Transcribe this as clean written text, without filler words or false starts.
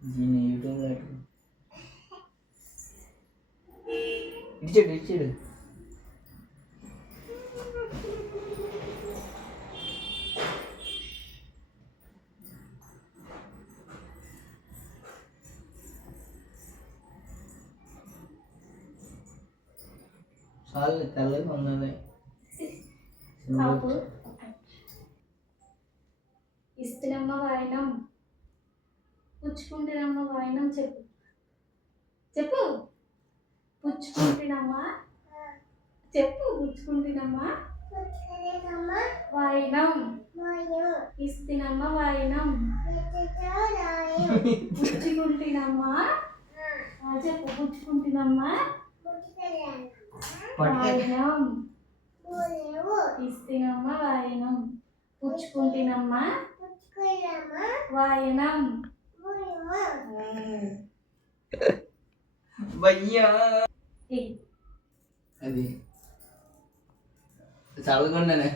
దీన్ని యూట్యూబ్లో ఇచ్చాడు చాలు తెల్లగా ఉన్నది. ఇస్తున్నమ్మ వాయినం, పుచ్చుకుంటున్నమ్మ వాయినం. చెప్పు చెప్పు. పుచ్చుకుంటున్నమ్మ చెప్పు. పుచ్చుకుంటున్నమ్మ వాయినం, ఇస్తున్నమ్మ వాయినం. పుచ్చుకుంటున్నమ్మ చెప్పు. పుచ్చుకుంటున్నమ్మ వాయినం, ఇస్తున్నమ్మ వాయినం. పుచ్చుకుంటున్నమ్మ వాయనం. భయ్యా అది చదవకుండానే